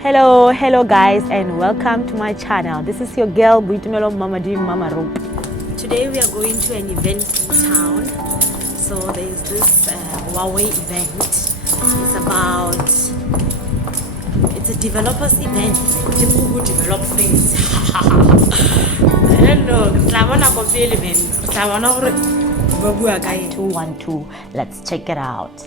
Hello guys, and welcome to my channel. This is your girl Boitumelo Mmamadi Mmamarope. Today we are going to an event in town. So there's this Huawei event. It's a developers event. People who develop things. I don't know. 212. Let's check it out.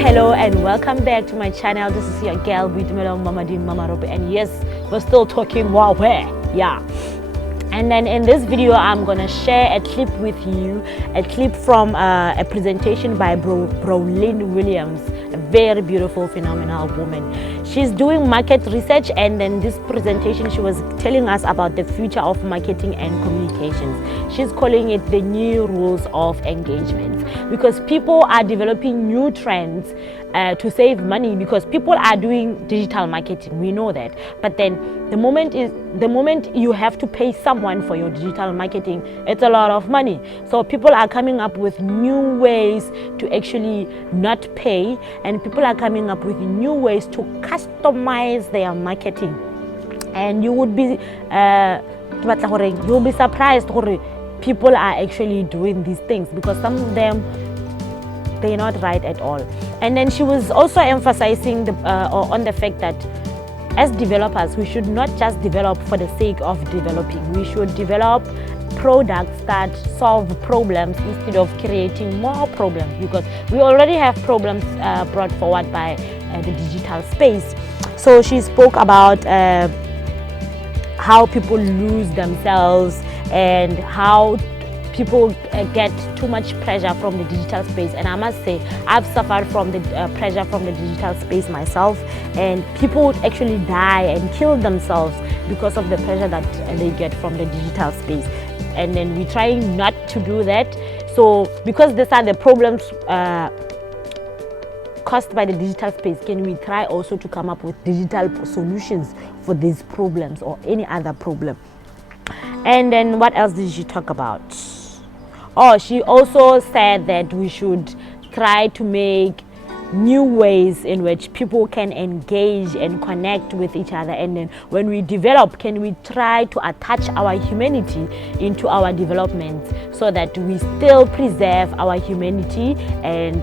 Hello and welcome back to my channel. This is your girl Boitumelo Mmamadi Mmamarope, and yes, we're still talking Huawei. Yeah. And then in this video I'm gonna share a clip with you, a clip from a presentation by Bronwyn Williams, a very beautiful, phenomenal woman. She's doing market research, and then this presentation she was telling us about the future of marketing and communications. She's calling it the new rules of engagement, because people are developing new trends to save money, because people are doing digital marketing, we know that, but then the moment you have to pay someone for your digital marketing, it's a lot of money. So people are coming up with new ways to actually not pay, and people are coming up with new ways to customize their marketing. And you would be you'll be surprised people are actually doing these things, because some of them, they're not right at all. And then she was also emphasizing on the fact that as developers, we should not just develop for the sake of developing. We should develop products that solve problems instead of creating more problems, because we already have problems brought forward by the digital space. So she spoke about how people lose themselves and how people get too much pressure from the digital space. And I must say, I've suffered from the pressure from the digital space myself, and people would actually die and kill themselves because of the pressure that they get from the digital space. And then we're trying not to do that. So because these are the problems caused by the digital space, can we try also to come up with digital solutions for these problems or any other problem? And then what else did she talk about? Oh, she also said that we should try to make new ways in which people can engage and connect with each other. And then when we develop, can we try to attach our humanity into our developments, so that we still preserve our humanity and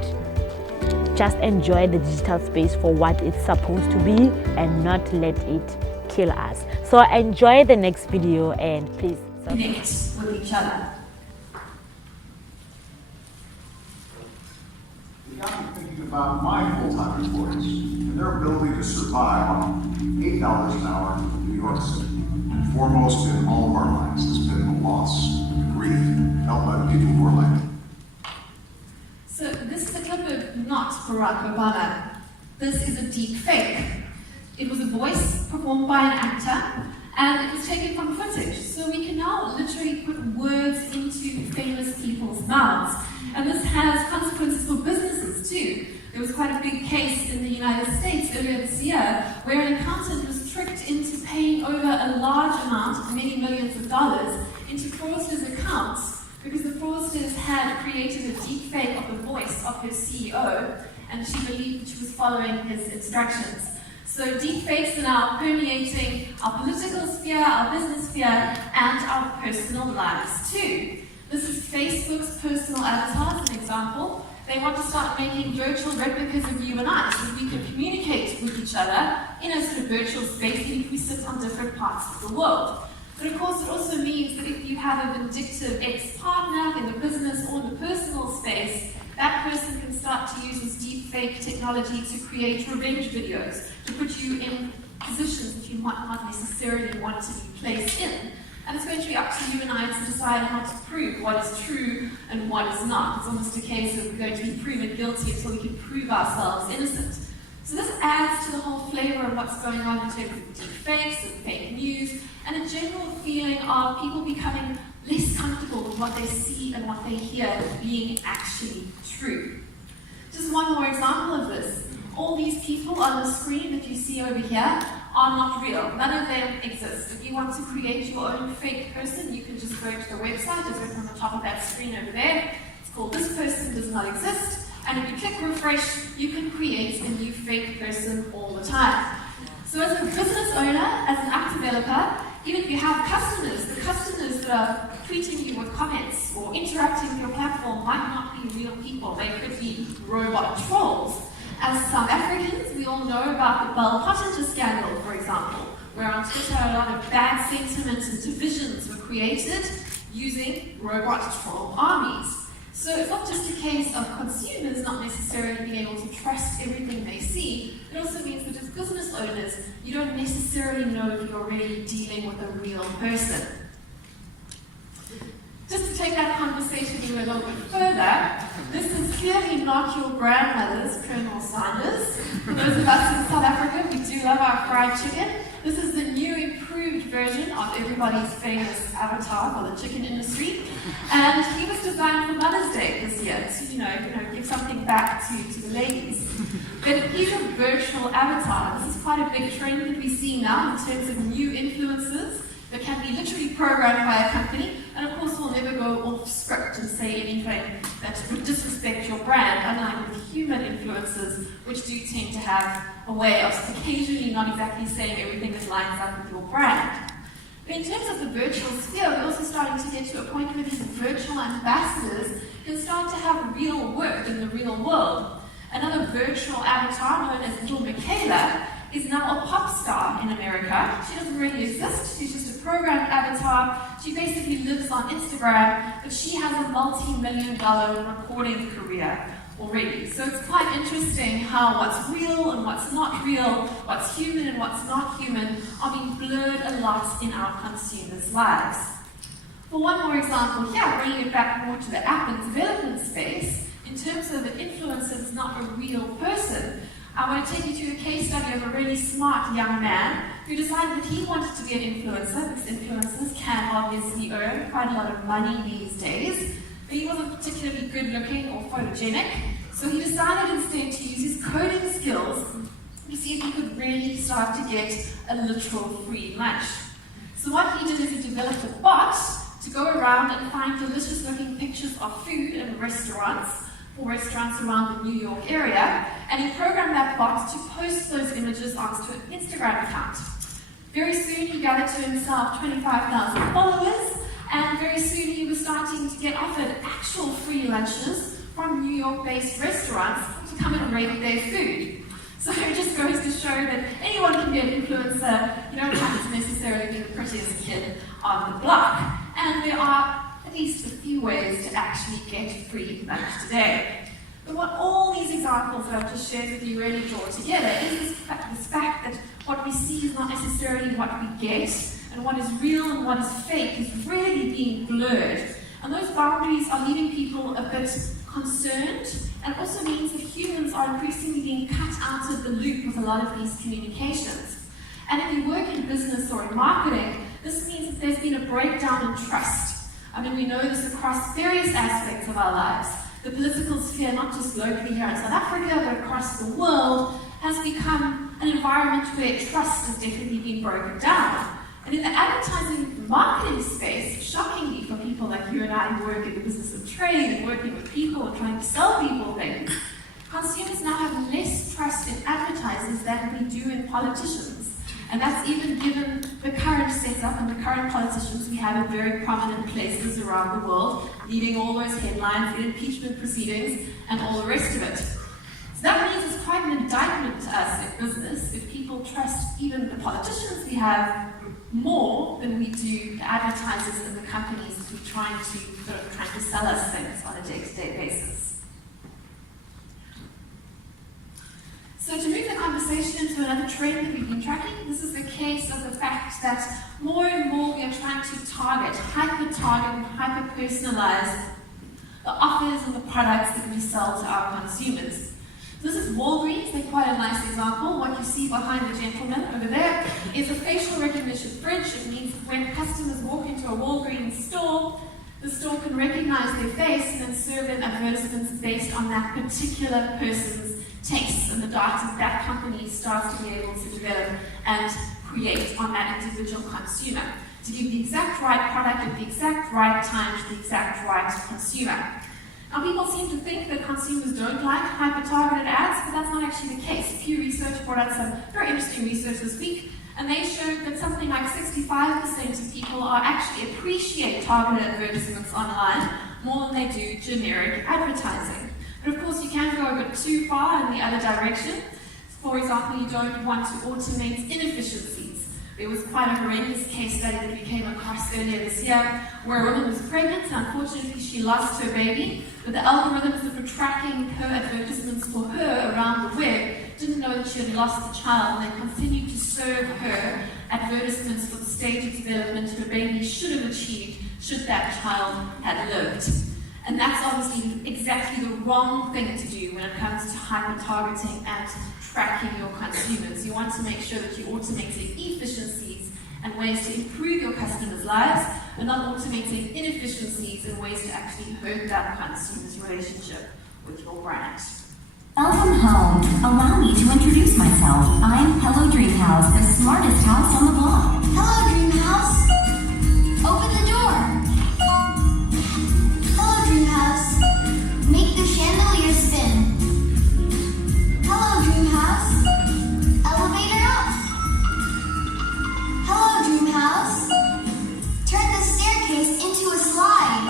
just enjoy the digital space for what it's supposed to be, and not let it kill us. So enjoy the next video, and please connect with each other. It got me thinking about my full-time employees and their ability to survive on $8 an hour in New York City. Foremost in all of our minds has been the loss, the grief felt by the people who are like it. So this is a clip of not Barack Obama. This is a deep fake. It was a voice performed by an actor, and it was taken from footage. So we can now literally put words into famous people's mouths. And this has consequences for businesses too. There was quite a big case in the United States earlier this year where an accountant was tricked into paying over a large amount, many millions of dollars, into fraudsters' accounts, because the fraudsters had created a deep fake of the voice of her CEO, and she believed that she was following his instructions. So deep fakes are now permeating our political sphere, our business sphere, and our personal lives too. This is Facebook's personal avatar, as an example. They want to start making virtual replicas of you and I, so that we can communicate with each other in a sort of virtual space, even if we sit on different parts of the world. But of course, it also means that if you have a vindictive ex-partner in the business or in the personal space, that person can start to use this deep fake technology to create revenge videos, to put you in positions that you might not necessarily want to be placed in. And it's going to be up to you and I to decide how to prove what is true and what is not. It's almost a case of we're going to be proven guilty until we can prove ourselves innocent. So this adds to the whole flavor of what's going on in terms of deepfakes and fake news, and a general feeling of people becoming less comfortable with what they see and what they hear being actually true. Just one more example of this. All these people on the screen that you see over here are not real. None of them exist. If you want to create your own fake person, you can just go to the website. It's written on the top of that screen over there. It's called This Person Does Not Exist. And if you click refresh, you can create a new fake person all the time. So as a business owner, as an app developer, even if you have customers, the customers that are tweeting you with comments or interacting with your platform might not be real people. They could be robot trolls. As South Africans, we all know about the Bell Pottinger scandal, for example, where on Twitter a lot of bad sentiments and divisions were created using robot troll armies. So it's not just a case of consumers not necessarily being able to trust everything they see, it also means that as business owners, you don't necessarily know if you're really dealing with a real person. Just to take that conversation a little bit further, this is clearly not your grandmother's Colonel Sanders. For those of us in South Africa, we do love our fried chicken. This is the new improved version of everybody's famous avatar for the chicken industry. And he was designed for Mother's Day this year to, give something back to the ladies. But he's a virtual avatar. This is quite a big trend that we see now in terms of new influencers that can be literally programmed by a company, and of course will never go off script and say anything that would disrespect your brand, unlike with human influencers, which do tend to have a way of occasionally not exactly saying everything that lines up with your brand. But in terms of the virtual sphere, we're also starting to get to a point where these virtual ambassadors can start to have real work in the real world. Another virtual avatar known as Little Michaela is now a pop star in America. She doesn't really exist. She's just a programmed avatar. She basically lives on Instagram, but she has a multi-million-dollar recording career already. So it's quite interesting how what's real and what's not real, what's human and what's not human, are being blurred a lot in our consumers' lives. For one more example here, bringing it back more to the app and development space, in terms of an influencer that's not a real person, I want to take you to a case study of a really smart young man who decided that he wanted to be an influencer, because influencers can obviously earn quite a lot of money these days, but he wasn't particularly good looking or photogenic, so he decided instead to use his coding skills to see if he could really start to get a literal free lunch. So what he did is he developed a bot to go around and find delicious looking pictures of food and restaurants for restaurants around the New York area, and he programmed that bot to post those images onto an Instagram account. Very soon he gathered to himself 25,000 followers, and very soon he was starting to get offered actual free lunches from New York-based restaurants to come and rate their food. So it just goes to show that anyone can be an influencer. You don't have to necessarily be the prettiest kid on the block. And there are at least a few ways to actually get free lunch today. But what all these examples that I've just shared with you really draw together is this fact that what we see is not necessarily what we get, and what is real and what is fake is really being blurred. And those boundaries are leaving people a bit concerned, and it also means that humans are increasingly being cut out of the loop with a lot of these communications. And if you work in business or in marketing, this means that there's been a breakdown in trust. I mean, we know this across various aspects of our lives. The political sphere, not just locally here in South Africa, but across the world, has become an environment where trust has definitely been broken down. And in the advertising marketing space, shockingly for people like you and I who work in the business of trade and working with people and trying to sell people things, consumers now have less trust in advertisers than we do in politicians. And that's even given the current setup and the current politicians we have in very prominent places around the world, leading all those headlines in impeachment proceedings and all the rest of it. So that means it's quite an indictment to us in business if people trust even the politicians we have more than we do the advertisers and the companies who are trying to sell us things on a day-to-day basis. So to move the conversation to another trend that we've been tracking, this is the case of the fact that more and more we are trying to hyper-target and hyper-personalize the offers and the products that we sell to our consumers. This is Walgreens. They're quite a nice example. What you see behind the gentleman over there is a facial recognition fridge. It means when customers walk into a Walgreens store, the store can recognize their face and then serve them advertisements based on that particular person's tastes and the data that company starts to be able to develop and create on that individual consumer to give the exact right product at the exact right time to the exact right consumer. Now, people seem to think that consumers don't like hyper-targeted ads, but that's not actually the case. Pew Research brought out some very interesting research this week, and they showed that something like 65% of people actually appreciate targeted advertisements online more than they do generic advertising. But of course, you can go a bit too far in the other direction. For example, you don't want to automate inefficiencies. There was quite a horrendous case study that we came across earlier this year where a woman was pregnant and unfortunately she lost her baby, but the algorithms that were tracking her advertisements for her around the web didn't know that she had lost the child, and they continued to serve her advertisements for the stage of development her baby should have achieved should that child had lived. And that's obviously exactly the wrong thing to do when it comes to hyper-targeting and tracking your consumers. You want to make sure that you're automating efficiencies and ways to improve your customers' lives, and not automating inefficiencies and ways to actually hurt that consumer's relationship with your brand. Welcome home. Allow me to introduce myself. I'm Hello Dream House, the smartest house on the block. Hello, Dream House. Open the door. Hello, Dream House. Make the chandelier spin. Hello, Dream House. Elevator up. Hello, Dream House. Turn the staircase into a slide.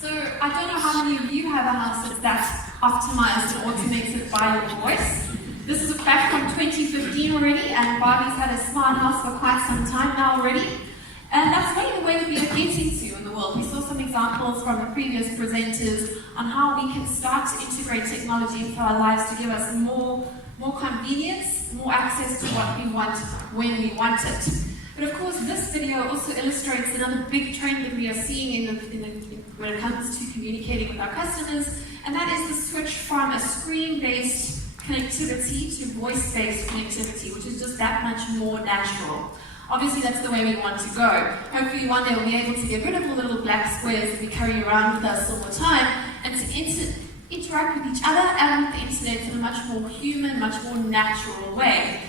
So I don't know how many of you have a house that's optimized and automated by your voice. This is back from 2015 already, and Barbie's had a smart house for quite some time now already. And that's really the way that we are getting to in the world. We saw some examples from the previous presenters on how we can start to integrate technology into our lives to give us more convenience, more access to what we want when we want it. But of course, this video also illustrates another big trend that we are seeing when it comes to communicating with our customers, and that is the switch from a screen-based connectivity to voice-based connectivity, which is just that much more natural. Obviously, that's the way we want to go. Hopefully, one day we'll be able to get rid of all the little black squares that we carry around with us all the time, and to interact with each other and with the internet in a much more human, much more natural way.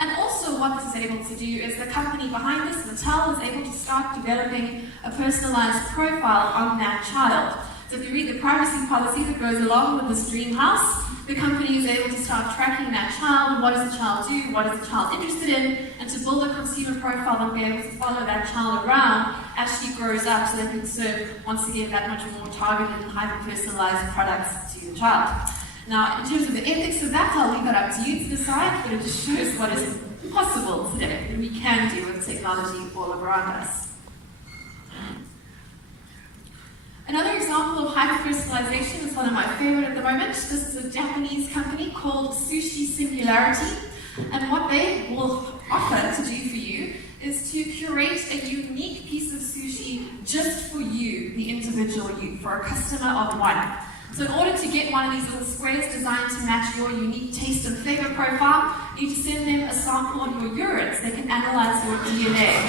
And also what this is able to do is the company behind this, Mattel, is able to start developing a personalized profile on that child. So if you read the privacy policy that goes along with this dream house, the company is able to start tracking that child. What does the child do? What is the child interested in? And to build a consumer profile and be able to follow that child around as she grows up so they can serve, once again, that much more targeted and hyper-personalized products to the child. Now, in terms of the ethics of that, I'll leave that up to you to decide, but it just shows what is possible today that we can do with technology all around us. Another example of hyper-personalization is one of my favorite at the moment. This is a Japanese company called Sushi Singularity, and what they will offer to do for you is to curate a unique piece of sushi just for you, the individual you, for a customer of one. So in order to get one of these little squares designed to match your unique taste and flavor profile, you need to send them a sample of your urine so they can analyze your DNA.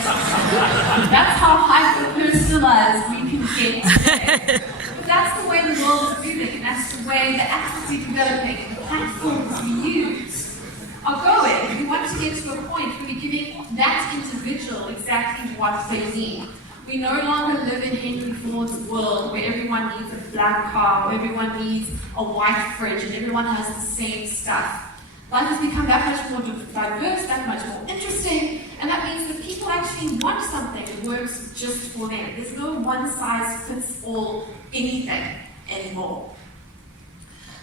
That's how hyper-personalized we can get today. But that's the way the world is moving, and that's the way the apps we're developing, the platforms we use are going. We want to get to a point where we're giving that individual exactly what they need. We no longer live in Henry Ford's world where everyone needs a black car, where everyone needs a white fridge, and everyone has the same stuff. Life has become that much more diverse, that much more interesting, and that means that people actually want something that works just for them. There's no one-size-fits-all anything anymore.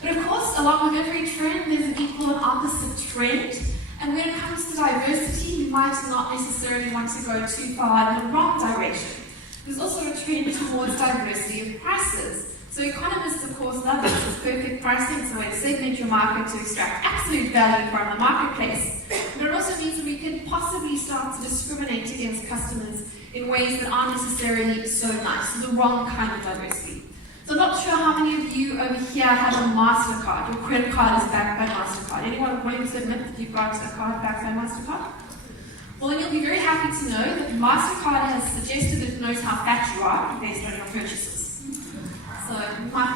But of course, along with every trend, there's an equal and opposite trend. And when it comes to diversity, we might not necessarily want to go too far in the wrong direction. There's also a trend towards diversity of prices. So economists, of course, love this as perfect pricing. It's a way to segment your market to extract absolute value from the marketplace. But it also means that we can possibly start to discriminate against customers in ways that aren't necessarily so nice, so the wrong kind of diversity. So I'm not sure how many of you over here have a MasterCard. Your credit card is backed by MasterCard. Anyone willing to admit that you've got a card backed by MasterCard? Well, then you'll be very happy to know that MasterCard has suggested it knows how fat you are based on your purchases. So you might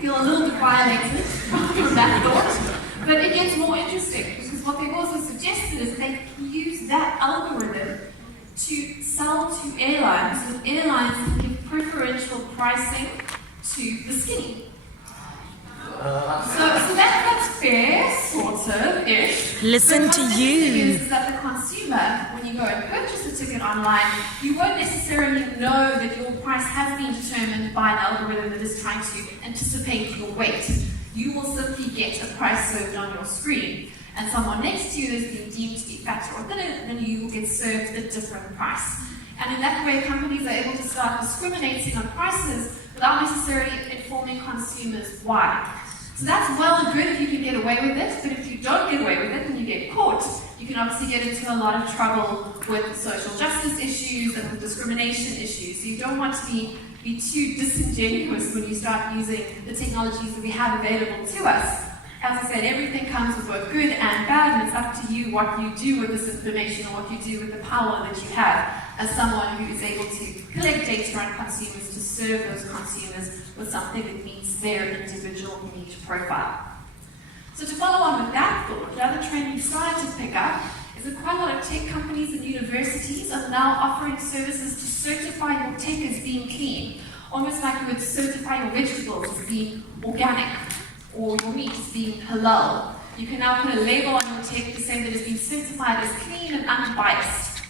feel a little bit violated from that thought, but it gets more interesting because what they've also suggested is they can use that algorithm to sell to airlines, so that airlines can give preferential pricing to the skinny. So that's fair, sort of, ish. Listen to you. Is that the consumer, when you go and purchase a ticket online, you won't necessarily know that your price has been determined by an algorithm that is trying to anticipate your weight. You will simply get a price served on your screen, and someone next to you that's been deemed to be fatter or thinner than you will get served a different price. And in that way, companies are able to start discriminating on prices without necessarily informing consumers why. So that's well and good if you can get away with it, but if you don't get away with it and you get caught, you can obviously get into a lot of trouble with social justice issues and with discrimination issues. So you don't want to be too disingenuous when you start using the technologies that we have available to us. As I said, everything comes with both good and bad, and it's up to you what you do with this information or what you do with the power that you have as someone who is able to collect data on consumers to serve those consumers with something that meets their individual unique profile. So to follow on with that thought, the other trend we've started to pick up is that quite a lot of tech companies and universities are now offering services to certify your tech as being clean, almost like you would certify your vegetables as being organic, or your meat as being halal. You can now put a label on your tech to say that it's been certified as clean and unbiased.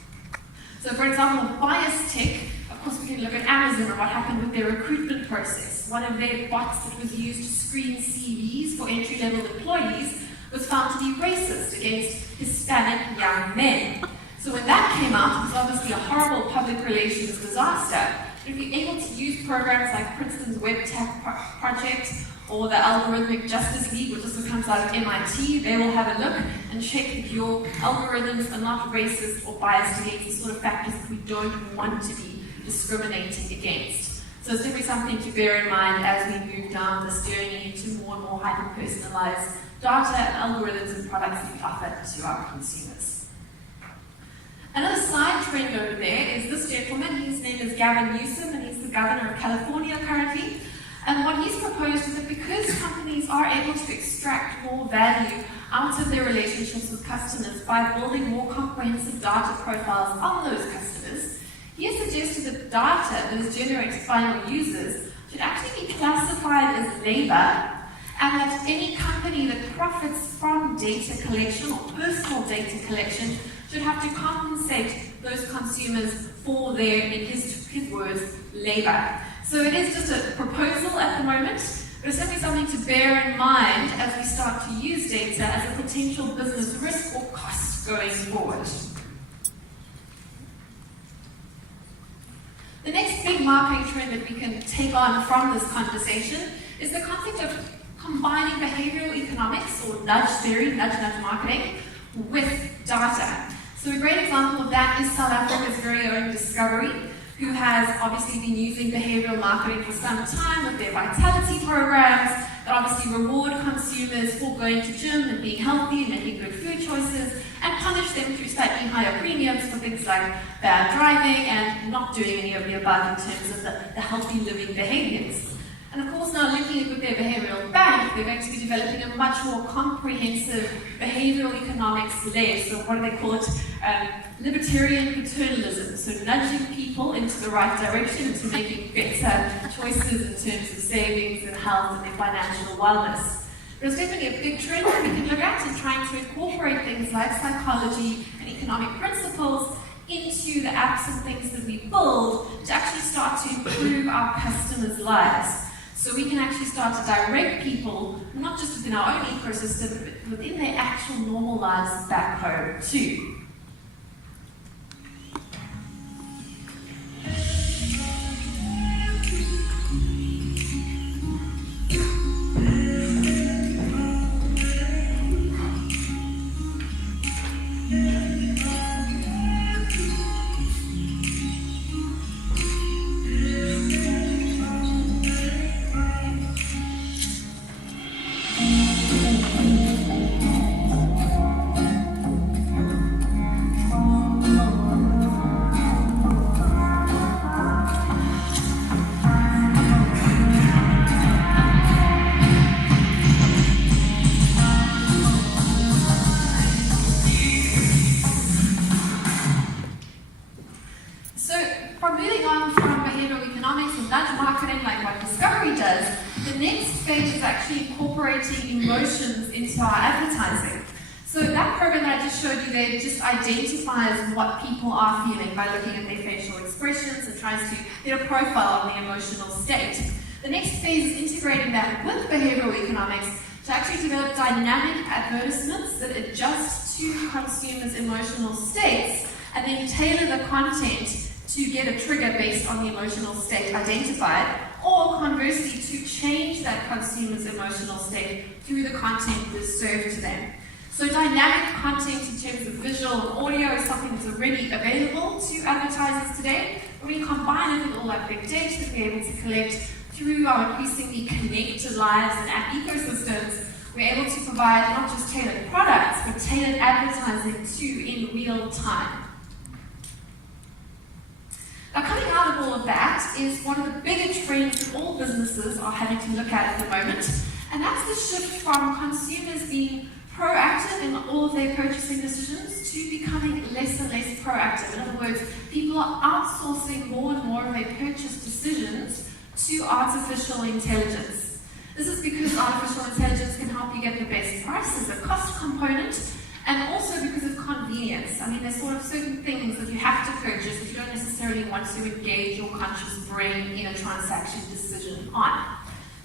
So for example, biased tech, of course we can look at Amazon and what happened with their recruitment process. One of their bots that was used to screen CVs for entry-level employees was found to be racist against Hispanic young men. So when that came out, it was obviously a horrible public relations disaster. But if you're able to use programs like Princeton's Web Tech Project or the Algorithmic Justice League, which also comes out of MIT, they will have a look and check that your algorithms are not racist or biased against the sort of factors that we don't want to be discriminating against. So it's definitely something to bear in mind as we move down this journey into more and more hyper-personalized data and algorithms and products that we offer to our consumers. Another side trend over there is this gentleman. His name is Gavin Newsom, and he's the governor of California currently. And what he's proposed is that because companies are able to extract more value out of their relationships with customers by building more comprehensive data profiles on those customers, he has suggested that data that is generated by your users should actually be classified as labor, and that any company that profits from data collection or personal data collection should have to compensate those consumers for their, in his words, labor. So it is just a proposal at the moment, but it's certainly something to bear in mind as we start to use data as a potential business risk or cost going forward. The next big marketing trend that we can take on from this conversation is the concept of combining behavioral economics or nudge theory, nudge marketing, with data. So a great example of that is South Africa's very own Discovery, who has obviously been using behavioral marketing for some time with their vitality programs that obviously reward consumers for going to gym and being healthy and making good food choices, and punish them through slightly higher premiums for things like bad driving and not doing any of the above in terms of the healthy living behaviors. And of course, now looking at with their behavioral bank, they're going to be developing a much more comprehensive behavioral economics led. So what do they call it? Libertarian paternalism. So nudging people into the right direction, into making better choices in terms of savings and health and their financial wellness. But it's definitely a big trend that we can look at in trying to incorporate things like psychology and economic principles into the apps and things that we build to actually start to improve our customers' lives. So we can actually start to direct people, not just within our own ecosystem, but within their actual normal lives back home too. content like what Discovery does, the next phase is actually incorporating emotions into our advertising. So that program that I just showed you there just identifies what people are feeling by looking at their facial expressions and tries to get a profile of the emotional state. The next phase is integrating that with behavioral economics to actually develop dynamic advertisements that adjust to consumers' emotional states and then tailor the content to get a trigger based on the emotional state identified, or conversely to change that consumer's emotional state through the content that is served to them. So dynamic content in terms of visual and audio is something that's already available to advertisers today. When we combine it with all that big data that we're able to collect through our increasingly connected lives and app ecosystems, we're able to provide not just tailored products, but tailored advertising too in real time. Now, coming out of all of that is one of the bigger trends that all businesses are having to look at the moment, and that's the shift from consumers being proactive in all of their purchasing decisions to becoming less and less proactive. In other words, people are outsourcing more and more of their purchase decisions to artificial intelligence. This is because artificial intelligence can help you get the best prices, a cost component, and also because of convenience. I mean, there's sort of certain things that you have to purchase that you don't necessarily want to engage your conscious brain in a transaction decision on.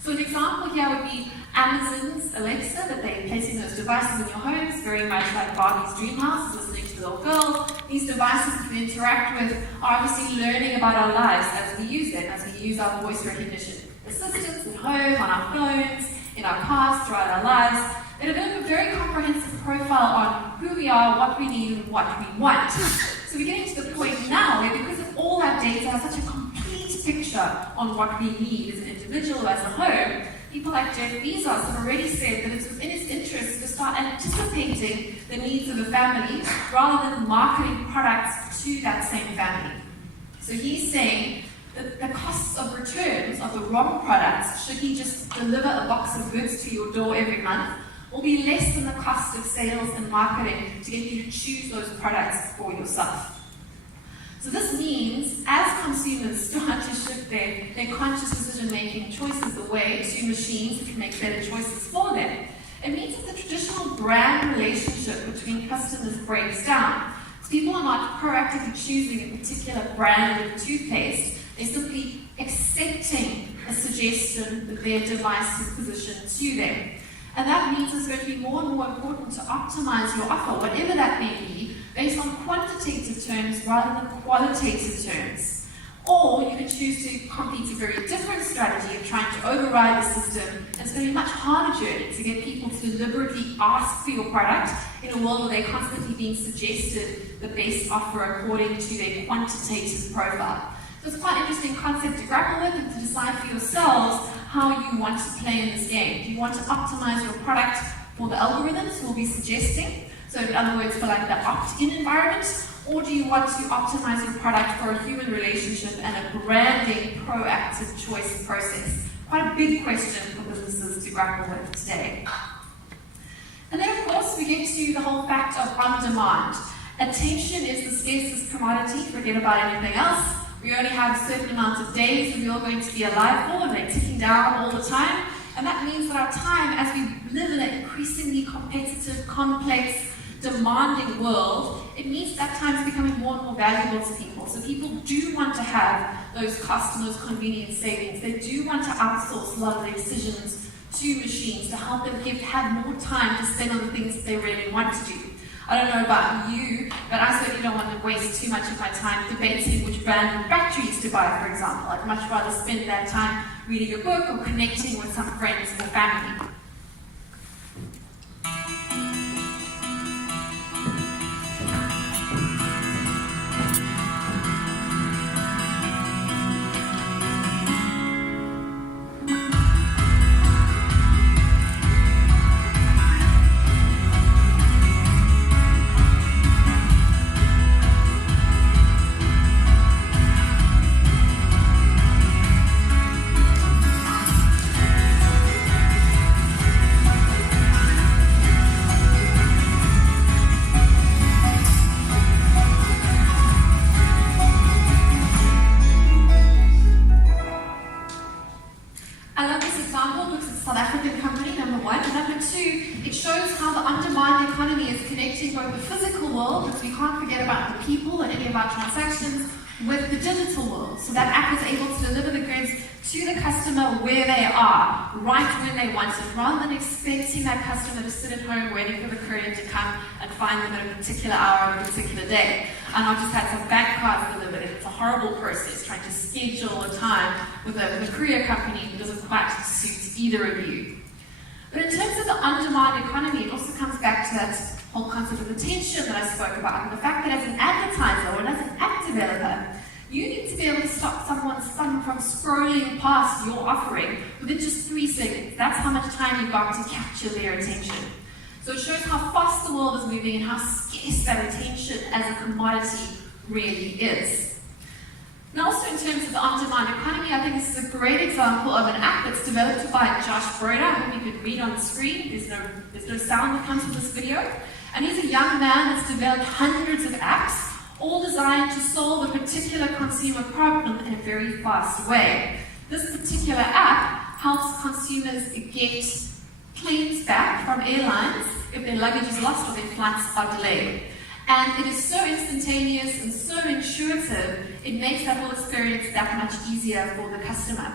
So an example here would be Amazon's Alexa, that they're placing those devices in your homes, very much like Barbie's dream house, listening to the little girl. These devices that we interact with are obviously learning about our lives as we use them, as we use our voice recognition assistants at home, on our phones, in our cars, throughout our lives. They develop a very comprehensive profile on who we are, what we need, and what we want. So we're getting to the point now where, because of all that data, has such a complete picture on what we need as an individual, as a home, people like Jeff Bezos have already said that it's within his interest to start anticipating the needs of the family rather than marketing products to that same family. So he's saying that the costs of returns of the wrong products, should he just deliver a box of goods to your door every month, will be less than the cost of sales and marketing to get you to choose those products for yourself. So this means, as consumers start to shift their conscious decision-making choices away to machines that can make better choices for them, it means that the traditional brand relationship between customers breaks down. So people are not proactively choosing a particular brand of toothpaste, they're simply accepting a suggestion that their device is positioned to them. And that means it's going to be more and more important to optimize your offer, whatever that may be, based on quantitative terms rather than qualitative terms. Or you can choose to complete a very different strategy of trying to override the system, and it's going to be a much harder journey to get people to deliberately ask for your product in a world where they're constantly being suggested the best offer according to their quantitative profile. So it's quite an interesting concept to grapple with and to decide for yourselves how you want to play in this game. Do you want to optimize your product for the algorithms we'll be suggesting? So in other words, for like the opt-in environment, or do you want to optimize your product for a human relationship and a branding, proactive choice process? Quite a big question for businesses to grapple with today. And then of course we get to the whole fact of on-demand. Attention is the scarcest commodity, forget about anything else. We only have a certain amount of days that we're all going to be alive for, and they're ticking down all the time. And that means that our time, as we live in an increasingly competitive, complex, demanding world, it means that time is becoming more and more valuable to people. So people do want to have those customers' convenience savings. They do want to outsource a lot of their decisions to machines to help them have more time to spend on the things that they really want to do. I don't know about you, but I certainly don't want to waste too much of my time debating which brand of batteries to buy, for example. I'd much rather spend that time reading a book or connecting with some friends or family. example because it's a South African company, number one. And number two, it shows how the on-demand economy is connecting both the physical world, because we can't forget about the people and any of our transactions, with the digital world. So that app is able to deliver the goods to the customer where they are, right when they want it, rather than expecting that customer to sit at home waiting for the courier to come and find them at a particular hour on a particular day. And I've just had some bank cards delivered, and it's a horrible process trying to schedule a time with a courier company who doesn't quite suit either of you. But in terms of the on-demand economy, it also comes back to that whole concept of attention that I spoke about, and the fact that as an advertiser or as an app developer, you need to be able to stop someone's thumb from scrolling past your offering within just 3 seconds. That's how much time you've got to capture their attention. So it shows how fast the world is moving and how scarce that attention as a commodity really is. And also in terms of the on-demand economy, I think this is a great example of an app that's developed by Josh Broder. I hope you can read on the screen. There's no sound that comes with this video. And he's a young man that's developed hundreds of apps, all designed to solve a particular consumer problem in a very fast way. This particular app helps consumers get planes back from airlines if their luggage is lost or their flights are delayed. And it is so instantaneous and so intuitive, it makes that whole experience that much easier for the customer.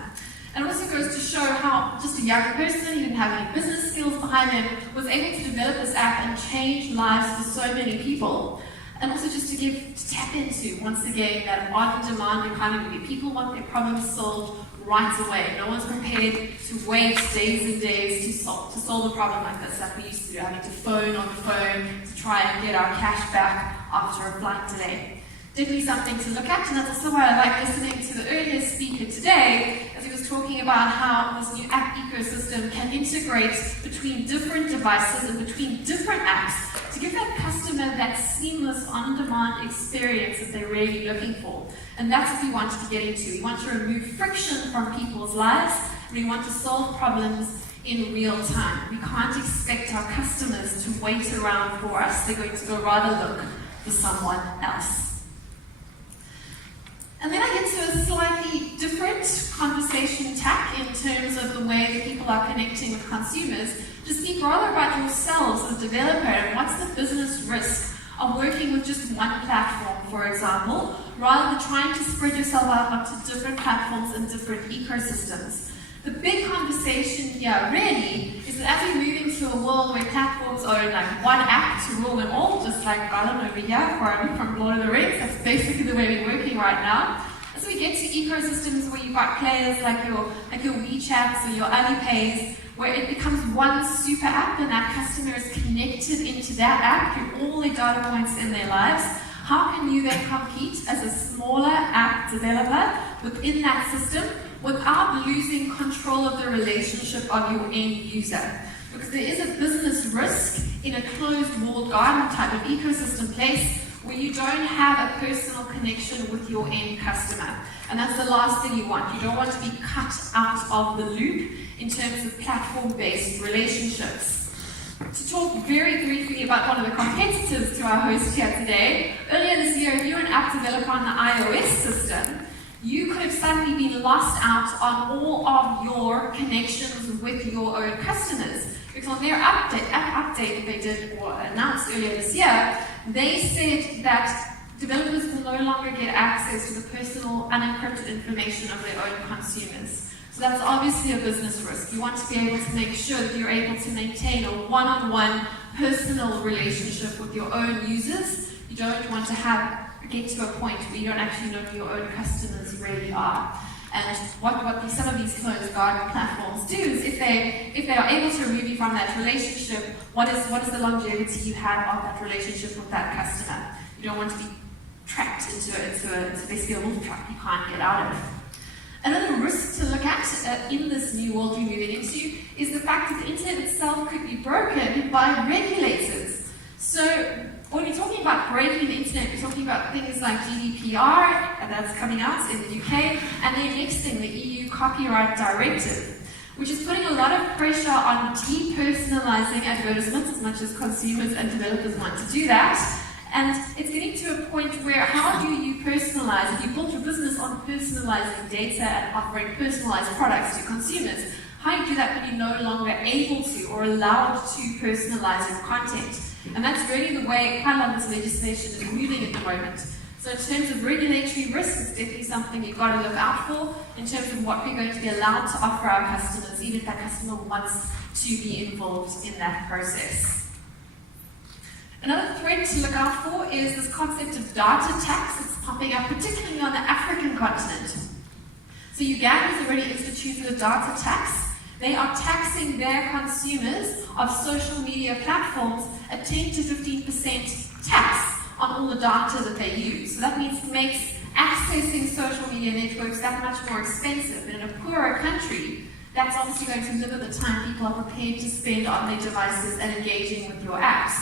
And it also goes to show how just a young person, he didn't have any business skills behind him, was able to develop this app and change lives for so many people. And also just to tap into, once again, that on-demand economy where people want their problems solved right away. No one's prepared to wait days and days to solve a problem like this, like we used to do, having to phone on the phone to try and get our cash back after a flight delay. Definitely something to look at, and that's also why I like listening to the earlier speaker today, as he was talking about how this new app ecosystem can integrate between different devices and between different apps to give that customer that seamless on-demand experience that they're really looking for. And that's what we wanted to get into. We want to remove friction from people's lives, and we want to solve problems in real time. We can't expect our customers to wait around for us. They're going to go rather look for someone else. And then I get to a slightly different conversation tack in terms of the way that people are connecting with consumers, to speak rather about yourselves as a developer and what's the business risk of working with just one platform, for example, rather than trying to spread yourself out onto different platforms and different ecosystems. The big conversation here really is that as we move into a world where platforms own like one app to rule them all, just like Garland over here from Lord of the Rings, that's basically the way we're working right now. And so we get to ecosystems where you've got players like your WeChats or your Alipays, where it becomes one super app and that customer is connected into that app through all the data points in their lives. How can you then compete as a smaller app developer within that system without losing control of the relationship of your end user? Because there is a business risk in a closed walled garden type of ecosystem place where you don't have a personal connection with your end customer. And that's the last thing you want. You don't want to be cut out of the loop in terms of platform-based relationships. To talk very briefly about one of the competitors to our host here today, earlier this year, if you're an app developer on the iOS system, you could have suddenly been lost out on all of your connections with your own customers. Because on their app update they did or announced earlier this year, they said that developers will no longer get access to the personal unencrypted information of their own consumers. So that's obviously a business risk. You want to be able to make sure that you're able to maintain a one-on-one personal relationship with your own users. You don't want to get to a point where you don't actually know who your own customers really are. And what some of these closed garden platforms do is if they are able to remove you from that relationship, what is the longevity you have of that relationship with that customer? You don't want to be trapped into basically a wolf trap you can't get out of. Another risk to look at in this new world we're moving into is the fact that the internet itself could be broken by regulators. So when we're talking about breaking the internet, we're talking about things like GDPR, and that's coming out in the UK, and then next thing, the EU Copyright Directive, which is putting a lot of pressure on depersonalizing advertisements as much as consumers and developers want to do that. And it's getting to a point where how do you personalize? If you built your business on personalizing data and offering personalized products to consumers, how do you do that when you're no longer able to or allowed to personalize your content? And that's really the way quite a lot of this legislation is moving at the moment. So in terms of regulatory risk, it's definitely something you've got to look out for in terms of what we're going to be allowed to offer our customers, even if that customer wants to be involved in that process. Another threat to look out for is this concept of data tax that's popping up, particularly on the African continent. So Uganda has already instituted a data tax. They are taxing their consumers of social media platforms a 10 to 15% tax on all the data that they use. So that means it makes accessing social media networks that much more expensive. And in a poorer country, that's obviously going to limit the time people are prepared to spend on their devices and engaging with your apps.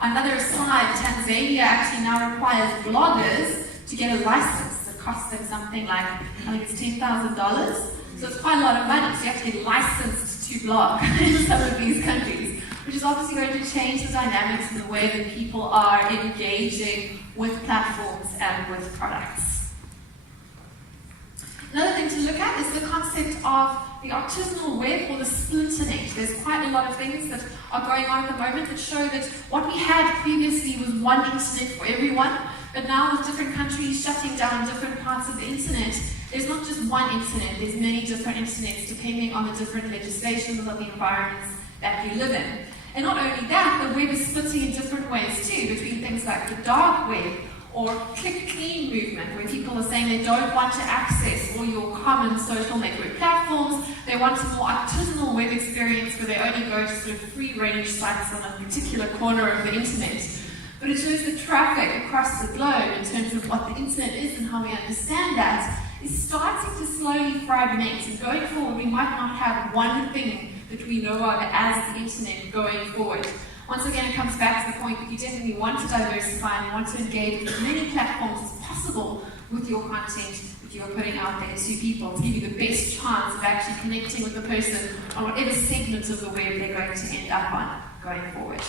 Another aside, Tanzania actually now requires bloggers to get a license that costs them something like, I think it's $10,000. So it's quite a lot of money, so you have to get licensed to blog in some of these countries, which is obviously going to change the dynamics and the way that people are engaging with platforms and with products. Another thing to look at is the concept of the artisanal web or the splinternet. There's quite a lot of things that are going on at the moment that show that what we had previously was one internet for everyone, but now with different countries shutting down different parts of the internet, there's not just one internet, there's many different internets depending on the different legislations of the environments that you live in. And not only that, the web is splitting in different ways too, between things like the dark web or click clean movement, where people are saying they don't want to access all your common social network platforms. They want a more artisanal web experience where they only go to sort of free range sites on a particular corner of the internet. But it shows the traffic across the globe in terms of what the internet is and how we understand that is starting to slowly fragment. And going forward, we might not have one thing that we know of as the internet going forward. Once again, it comes back to the point that you definitely want to diversify and want to engage with as many platforms as possible with your content that you're putting out there to people to give you the best chance of actually connecting with the person on whatever segment of the web they're going to end up on going forward.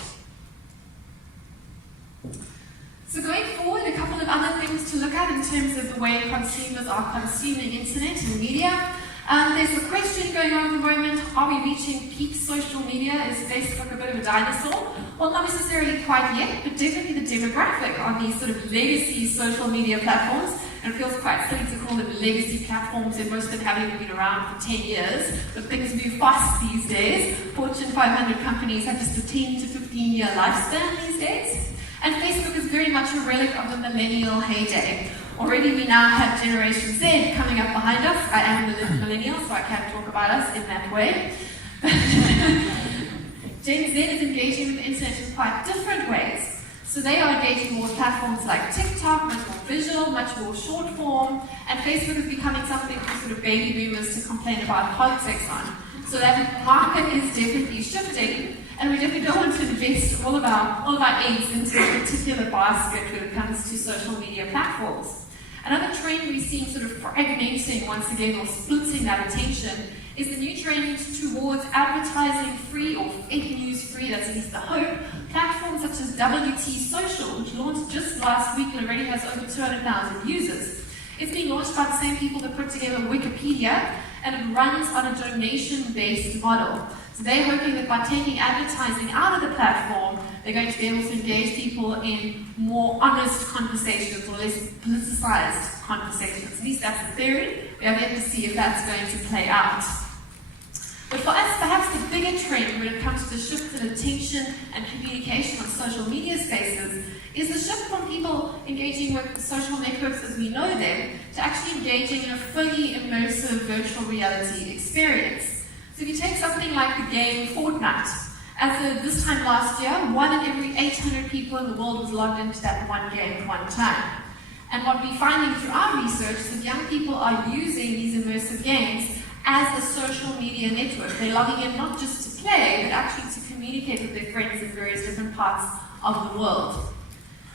So going forward, a couple of other things to look at in terms of the way consumers are consuming internet and media. There's a question going on at the moment, are we reaching peak social media? Is Facebook a bit of a dinosaur? Well, not necessarily quite yet, but definitely the demographic on these sort of legacy social media platforms, and it feels quite silly to call them legacy platforms, and most of them haven't even been around for 10 years, but things move fast these days. Fortune 500 companies have just a 10 to 15-year lifespan these days. And Facebook is very much a relic of the millennial heyday. Already we now have Generation Z coming up behind us. I am a millennial, so I can't talk about us in that way. Gen Z is engaging with the internet in quite different ways. So they are engaging more with platforms like TikTok, much more visual, much more short form, and Facebook is becoming something for sort of baby boomers to complain about politics on. So that market is definitely shifting, and we definitely don't want to invest all of our eggs into a particular basket when it comes to social media platforms. Another trend we're seeing sort of fragmenting once again or splitting that attention is the new trend towards advertising free or fake news free, that's at least the hope, platforms such as WT Social, which launched just last week and already has over 200,000 users. It's being launched by the same people that put together Wikipedia, and it runs on a donation-based model. So they're hoping that by taking advertising out of the platform, they're going to be able to engage people in more honest conversations or less politicized conversations. At least that's the theory. We have yet to see if that's going to play out. But for us, perhaps the bigger trend when it comes to the shift in attention and communication on social media spaces is the shift from people engaging with social networks as we know them to actually engaging in a fully immersive virtual reality experience. So if you take something like the game Fortnite, as of this time last year, 1 in every 800 people in the world was logged into that one game at one time. And what we're finding through our research is that young people are using these immersive games as a social media network. They're logging in not just to play, but actually to communicate with their friends in various different parts of the world.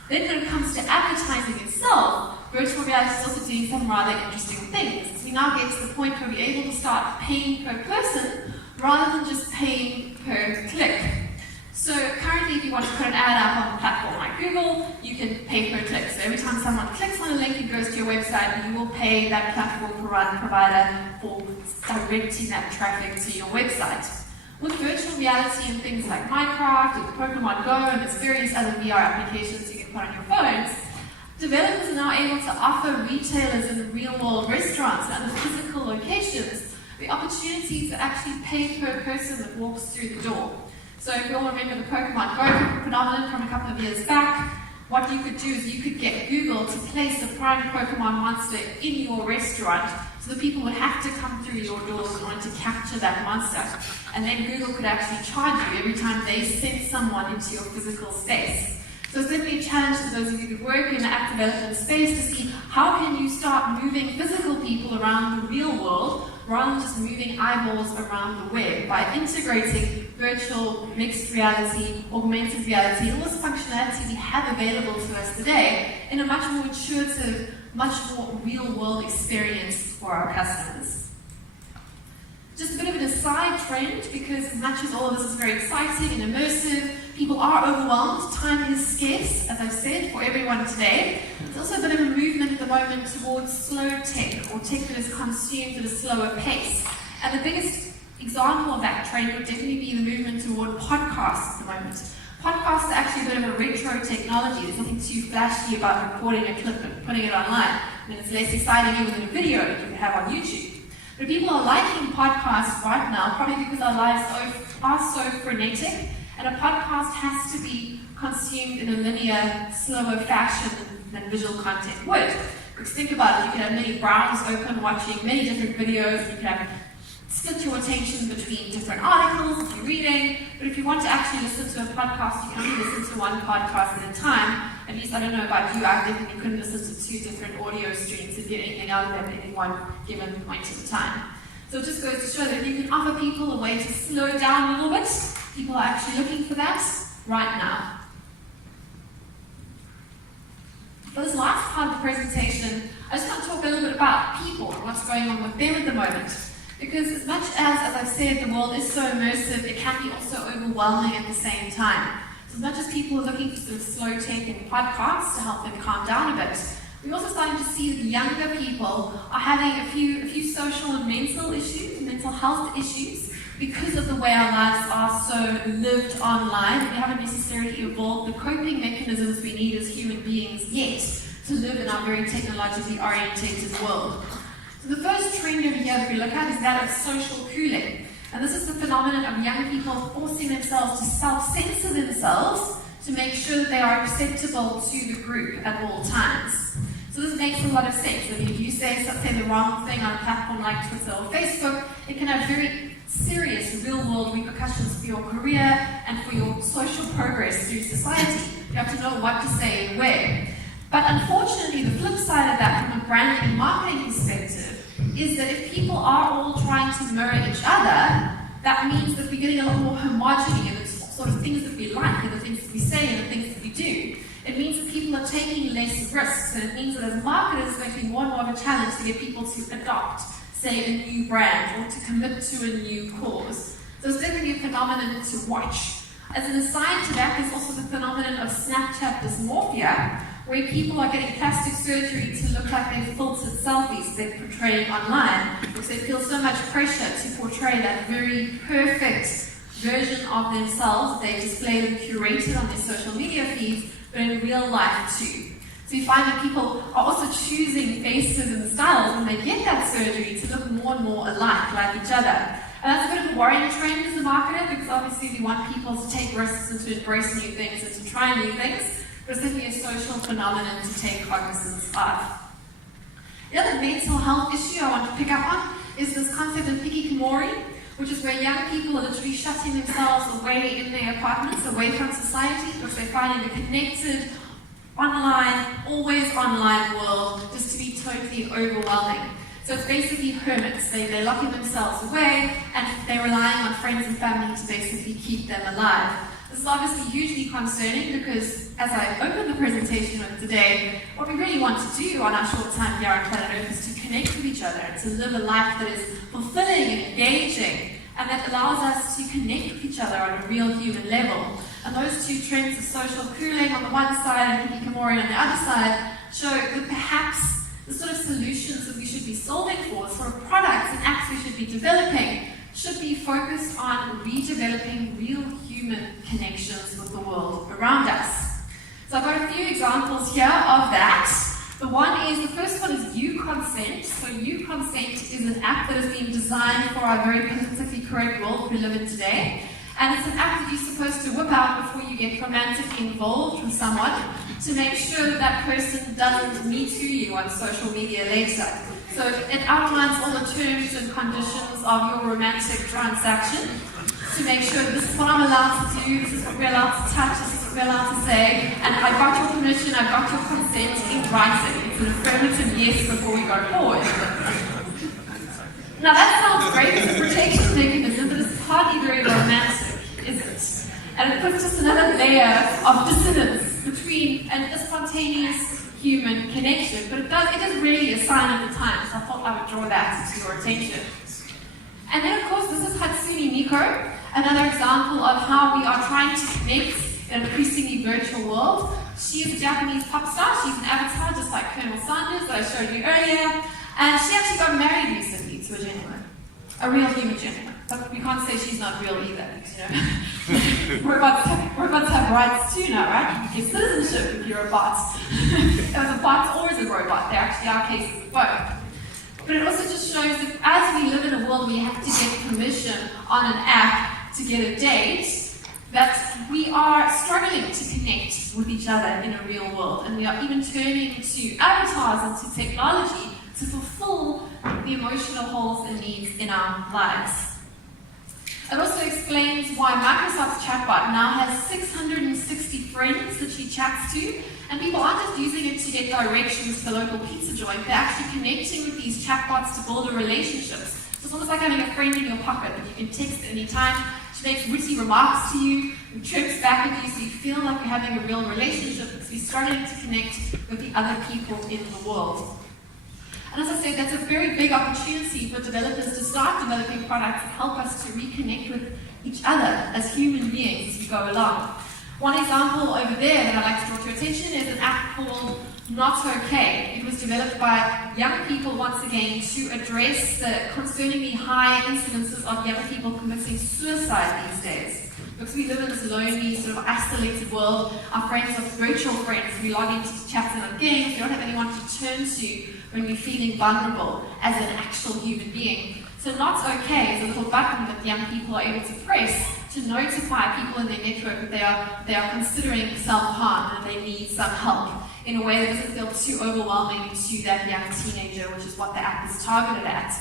Then when it comes to advertising itself, virtual reality is also doing some rather interesting things. We now get to the point where we're able to start paying per person rather than just paying per click. So So currently, if you want to put an ad up on a platform like Google, you can pay per click. So every time someone clicks on a link and goes to your website, you will pay that platform provider for directing that traffic to your website. With virtual reality and things like Minecraft and Pokemon Go and there's various other VR applications you can put on your phones, developers are now able to offer retailers in real-world restaurants and other physical locations the opportunity to actually pay per person that walks through the door. So if you all remember the Pokemon Go phenomenon from a couple of years back, what you could do is you could get Google to place a prime Pokemon monster in your restaurant so that people would have to come through your doors in order to capture that monster. And then Google could actually charge you every time they sent someone into your physical space. So it's definitely a challenge to those of you who work in the app development space to see how can you start moving physical people around the real world rather than just moving eyeballs around the web by integrating virtual, mixed reality, augmented reality, all this functionality we have available to us today in a much more intuitive, much more real-world experience for our customers. Just a bit of an aside trend, because as much as all of this is very exciting and immersive, people are overwhelmed, time is scarce, as I've said, for everyone today. There's also a bit of a movement at the moment towards slow tech, or tech that is consumed at a slower pace. And the biggest example of that trend would definitely be the movement toward podcasts at the moment. Podcasts are actually a bit of a retro technology. There's nothing too flashy about recording a clip and putting it online. I mean, it's less exciting even than a video that you can have on YouTube. But people are liking podcasts right now, probably because our lives are so frenetic, and a podcast has to be consumed in a linear, slower fashion than visual content would. Because think about it, you can have many browsers open, watching many different videos, you can have split your attention between different articles if you're reading, but if you want to actually listen to a podcast, you can only listen to one podcast at a time. At least I don't know about you, I definitely couldn't listen to 2 different audio streams to get anything out of them at any one given point in time. So it just goes to show that you can offer people a way to slow down a little bit. People are actually looking for that right now. For this last part of the presentation, I just want to talk a little bit about people and what's going on with them at the moment. Because as much as I've said, the world is so immersive, it can be also overwhelming at the same time. So as much as people are looking for sort of slow tech and podcasts to help them calm down a bit, we're also starting to see that younger people are having a few social and mental issues, mental health issues, because of the way our lives are so lived online. We haven't necessarily evolved the coping mechanisms we need as human beings yet to live in our very technologically orientated world. So the first trend over here that we look at is that of social cooling. And this is the phenomenon of young people forcing themselves to self-censor themselves to make sure that they are acceptable to the group at all times. So this makes a lot of sense. I mean, if you say the wrong thing on a platform like Twitter or Facebook, it can have very serious real-world repercussions for your career and for your social progress through society. You have to know what to say and where. But unfortunately, the flip side of that from a branding and marketing perspective is that if people are all trying to mirror each other, that means that we're getting a lot more homogeny in the sort of things that we like and the things that we say and the things that we do. It means that people are taking less risks, and it means that as marketers, it's going to be more and more of a challenge to get people to adopt, say, a new brand or to commit to a new cause. So it's definitely a phenomenon to watch. As an aside to that, there's also the phenomenon of Snapchat dysmorphia, where people are getting plastic surgery to look like they've filtered selfies they're portraying online, because they feel so much pressure to portray that very perfect version of themselves that they displayed and curated on their social media feeds, but in real life too. So you find that people are also choosing faces and styles when they get that surgery to look more and more alike, like each other. And that's a bit of a worrying trend as a marketer, because obviously we want people to take risks and to embrace new things and to try new things. But it's definitely a social phenomenon to take cognizance of. The other mental health issue I want to pick up on is this concept of hikikomori, which is where young people are literally shutting themselves away in their apartments, away from society, because they're finding a connected, online, always online world just to be totally overwhelming. So it's basically hermits. They're locking themselves away and they're relying on friends and family to basically keep them alive. This is obviously hugely concerning because, as I open the presentation with today, what we really want to do on our short time here on planet Earth is to connect with each other and to live a life that is fulfilling and engaging and that allows us to connect with each other on a real human level. And those two trends of social cooling on the one side and hikikomori on the other side show that perhaps the sort of solutions that we should be solving for, the sort of products and apps we should be developing, should be focused on redeveloping real human connections with the world around us. So I've got a few examples here of that. The first one is You Consent. So You Consent is an app that has been designed for our very politically correct world we live in today. And it's an app that you're supposed to whip out before you get romantically involved with someone to make sure that that person doesn't Me Too you on social media later. So it outlines all the terms and conditions of your romantic transaction to make sure this is what I'm allowed to do, this is what we're allowed to touch, this is what we're allowed to say, and I've got your permission, I've got your consent in writing. It's an affirmative yes before we go forward. Now that sounds great as a protection mechanism, but it's hardly very romantic, is it? And it puts just another layer of dissonance between a spontaneous human connection, but it is really a sign of the times, so I thought I would draw that to your attention. And then of course this is Hatsune Miku, another example of how we are trying to connect in an increasingly virtual world. She is a Japanese pop star, she's an avatar just like Colonel Sanders that I showed you earlier, and she actually got married recently to a gentleman, a real human gentleman. But we can't say she's not real either, because robots have rights too now, right? You get citizenship if you're a bot. As a bot or as a robot, there actually are cases of both. But it also just shows that as we live in a world where you have to get permission on an app to get a date, that we are struggling to connect with each other in a real world. And we are even turning to avatars and to technology to fulfill the emotional holes and needs in our lives. It also explains why Microsoft's chatbot now has 660 friends that she chats to, and people aren't just using it to get directions to the local pizza joint, they're actually connecting with these chatbots to build a relationship. So it's almost like having a friend in your pocket that you can text at any time. She makes witty remarks to you, and chirps back at you, so you feel like you're having a real relationship because you're starting to connect with the other people in the world. And as I said, that's a very big opportunity for developers to start developing products that help us to reconnect with each other as human beings as we go along. One example over there that I'd like to draw to your attention is an app called Not Okay. It was developed by young people once again to address the concerningly high incidences of young people committing suicide these days. Because we live in this lonely, sort of isolated world, our friends are virtual friends, we log into chats and on games, we don't have anyone to turn to when we're feeling vulnerable as an actual human being. So Not Okay is a little button that young people are able to press to notify people in their network that they are considering self-harm and they need some help in a way that doesn't feel too overwhelming to that young teenager, which is what the app is targeted at.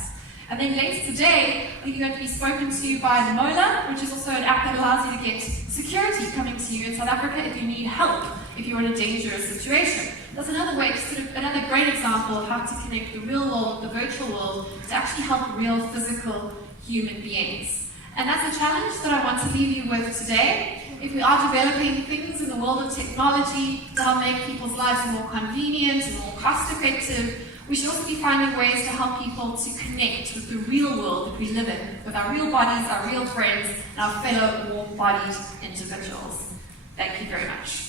And then later today, I think you're going to be spoken to by Mola, which is also an app that allows you to get security coming to you in South Africa if you need help, if you're in a dangerous situation. That's another way, another great example of how to connect the real world with the virtual world to actually help real physical human beings. And that's a challenge that I want to leave you with today. If we are developing things in the world of technology to help make people's lives more convenient and more cost-effective, we should also be finding ways to help people to connect with the real world that we live in, with our real bodies, our real friends, and our fellow warm-bodied individuals. Thank you very much.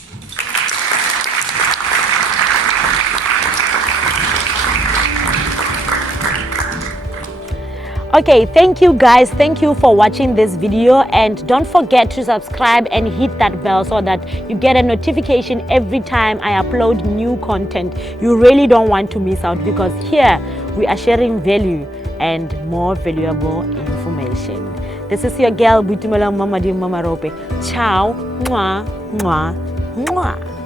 Okay, thank you guys, thank you for watching this video, and don't forget to subscribe and hit that bell so that you get a notification every time I upload new content. You really don't want to miss out, because here we are sharing value and more valuable information. This is your girl Boitumelo Mmamadi Mmamarope. Ciao, mwah, mwah, mwah.